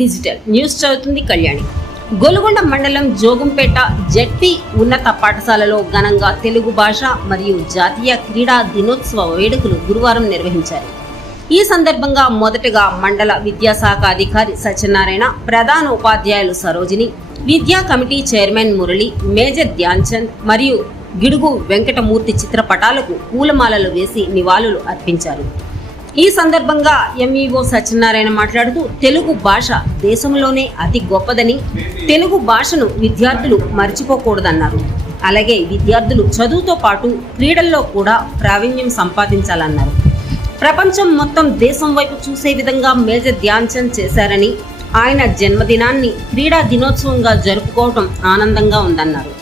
Digital. News చదువుతుంది కళ్యాణి. గొలుగొండ మండలం Jogampeta ZP ఉన్నత పాఠశాలలో ఘనంగా తెలుగు భాష మరియు జాతీయ క్రీడా దినోత్సవ వేడుకలు గురువారం నిర్వహించారు. ఈ సందర్భంగా మొదటగా మండల విద్యాశాఖ అధికారి సత్యనారాయణ ప్రధాన ఉపాధ్యాయులు సరోజిని విద్యా committee chairman Murali major Dhyan Chand మరియు గిడుగు వెంకటమూర్తి చిత్రపటాలకు పూలమాలలు వేసి నివాళులు అర్పించారు. ఈ సందర్భంగా ఎంఈఓ సత్యనారాయణ మాట్లాడుతూ తెలుగు భాష దేశంలోనే అతి గొప్పదని తెలుగు భాషను విద్యార్థులు మర్చిపోకూడదన్నారు. అలాగే విద్యార్థులు చదువుతో పాటు క్రీడల్లో కూడా ప్రావీణ్యం సంపాదించాలన్నారు. ప్రపంచం మొత్తం దేశం వైపు చూసే విధంగా మేజర్ ధ్యాన్చంద్ చేశారని ఆయన జన్మదినాన్ని క్రీడా దినోత్సవంగా జరుపుకోవటం ఆనందంగా ఉందన్నారు.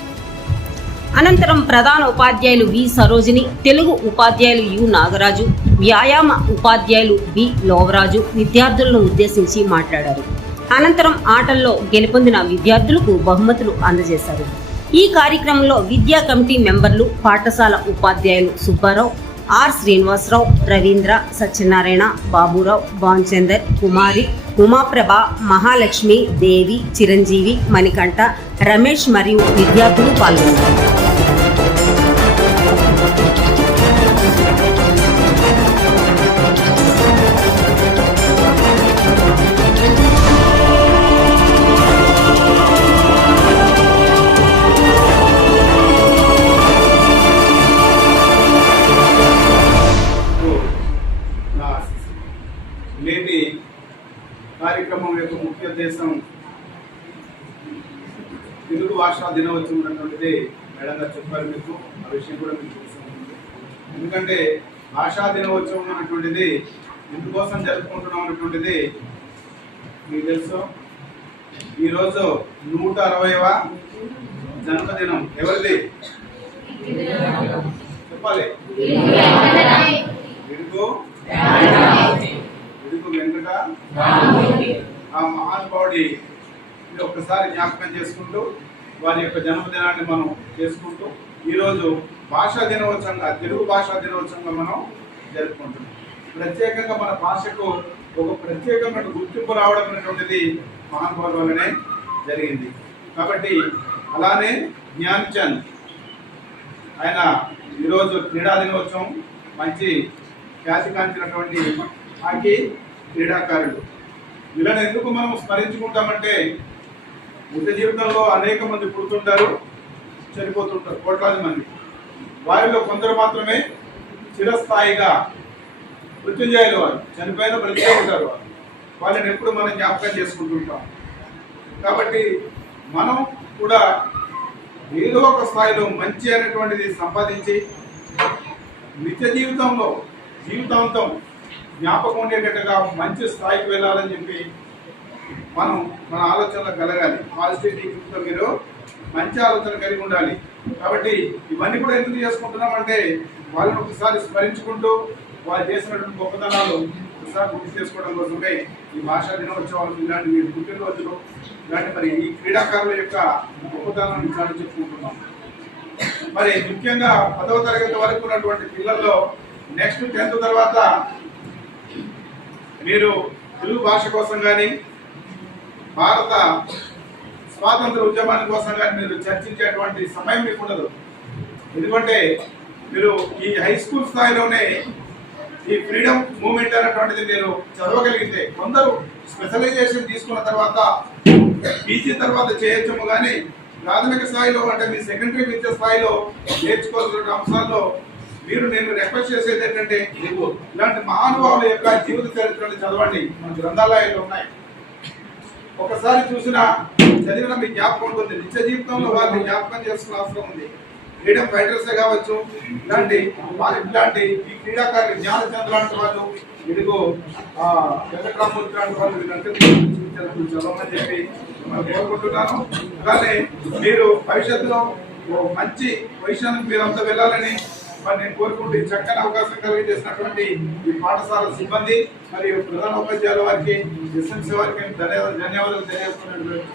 అనంతరం ప్రధాన ఉపాధ్యాయులు వి. సరోజిని తెలుగు ఉపాధ్యాయులు యు. నాగరాజు వ్యాయామ ఉపాధ్యాయులు బి లోవరాజు విద్యార్థులను ఉద్దేశించి మాట్లాడారు. అనంతరం ఆటల్లో గెలుపొందిన విద్యార్థులకు బహుమతులు అందజేశారు. ఈ కార్యక్రమంలో విద్యా కమిటీ మెంబర్లు పాఠశాల ఉపాధ్యాయులు సుబ్బారావు ఆర్ శ్రీనివాసరావు రవీంద్ర సత్యనారాయణ బాబురావు భాన్చందర్ కుమారి ఉమాప్రభ మహాలక్ష్మి దేవి చిరంజీవి మణికంఠ రమేష్ మరియు విద్యార్థులు పాల్గొన్నారు. ఉద్దేశం తెలుగు భాషా దినోత్సవం ఉన్నటువంటిది మేడం గారు చెప్పారు మీకు ఆ విషయం కూడా మీకు తెలిసి. ఎందుకంటే భాషా దినోత్సవం అన్నటువంటిది ఎందుకోసం జరుపుకుంటున్నాం అన్నటువంటిది మీకు తెలుసు. ఈరోజు నూట అరవైవ జన్మదినం. ఎవరిది? చెప్పాలి. విడుగు విడుగు వెంకట. మహానుభావుడి ఒక్కసారి జ్ఞాపకం చేసుకుంటూ వారి యొక్క జన్మదినాన్ని మనం చేసుకుంటూ ఈరోజు భాషా దినోత్సవంగా తెలుగు భాషా దినోత్సవంగా మనం జరుపుకుంటున్నాం. ప్రత్యేకంగా మన భాషకు ఒక ప్రత్యేకమైన గుర్తింపు రావడం అనేటువంటిది మహానుభావుల వల్లనే జరిగింది. కాబట్టి అలానే జ్ఞాన్చంద్ ఆయన ఈరోజు క్రీడా దినోత్సవం మంచి ఖ్యాతికాంచినటువంటి హాకీ క్రీడాకారుడు. వీళ్ళని ఎందుకు మనం స్మరించుకుంటామంటే నిజ జీవితంలో అనేక మంది పుడుతుంటారు చనిపోతుంటారు కోట్లాది మంది. వారిలో కొందరు మాత్రమే చిరస్థాయిగా మృత్యుంజయులు వారు చనిపోయిన బ్రతికే ఉంటారు వారు. వాళ్ళని ఎప్పుడు మనం జ్ఞాపకం చేసుకుంటుంటాం. కాబట్టి మనం కూడా ఏదో ఒక స్థాయిలో మంచి అనేటువంటిది సంపాదించి నిత్య జీవితంలో జీవితాంతం జ్ఞాపకం ఉండేటట్టుగా మంచి స్థాయికి వెళ్ళాలని చెప్పి మనం మన ఆలోచనలు కలగాలి. పాజిటివ్ థింకింగ్తో మీరు మంచి ఆలోచన కలిగి ఉండాలి. కాబట్టి ఇవన్నీ కూడా ఎందుకు చేసుకుంటున్నామంటే వాళ్ళని ఒకసారి స్మరించుకుంటూ వాళ్ళు చేసినటువంటి గొప్పతనాలు ఒకసారి గుర్తు చేసుకోవడం కోసమే ఈ భాషా దినోత్సవాలు ఇలాంటి మీరు పుట్టినరోజులు ఇలాంటి మరి ఈ క్రీడాకారుల యొక్క గొప్పతనాన్ని చాటి చెప్పుకుంటున్నాం. మరి ముఖ్యంగా పదవ తరగతి వరకు ఉన్నటువంటి పిల్లల్లో నెక్స్ట్ టెన్త్ తర్వాత మీరు తెలుగు భాష కోసం కానీ భారత స్వాతంత్ర ఉద్యమాన్ని కోసం కానీ మీరు చర్చించేటువంటి సమయం మీకు ఉండదు. ఎందుకంటే మీరు ఈ హై స్కూల్ స్థాయిలోనే ఈ ఫ్రీడమ్ మూమెంట్ అనేటువంటిది మీరు చదవగలిగితే కొందరు స్పెషలైజేషన్ తీసుకున్న తర్వాత పీజీ తర్వాత చేయొచ్చము కానీ ప్రాథమిక స్థాయిలో అంటే మీ సెకండరీ విద్య స్థాయిలో నేర్చుకోవాల్సిన అంశాల్లో మీరు నేను రిక్వెస్ట్ చేసేది ఏంటంటే ఇలాంటి మహానుభావుల యొక్క జీవిత చరిత్రను చదవండి. మన గ్రంథాలయాలు ఉన్నాయి. ఒకసారి చూసిన చదివిన మీ జ్ఞాపకం ఉంటుంది. నిత్య జీవితంలో వారిని జ్ఞాపకం చేసుకున్న అవసరం ఉంది. ఫ్రీడమ్ ఫైటర్స్ కావచ్చు ఇలాంటి వారి ఇలాంటి ఈ క్రీడాకారులు జ్ఞానచంద్ర లాంటి వాళ్ళు ఇదిగో ఆ, వెంకటరామూర్తి లాంటి వాళ్ళు వీళ్ళంటే చదవమని చెప్పి మిమ్మల్ని కోరుకుంటున్నాను. అలానే మీరు భవిష్యత్తులో మంచి పొజిషన్ మీరంతా వెళ్ళాలని మరి నేను కోరుకుంటూ ఈ చక్కని అవకాశం కలిగించేసినటువంటి ఈ పాఠశాల సిబ్బంది మరియు ప్రధాన ఉపాధ్యాయుల వారికి ఎస్ఎంసీ వారికి ధన్యవాదాలు ధన్యవాదాలు తెలియజేస్తున్నటువంటి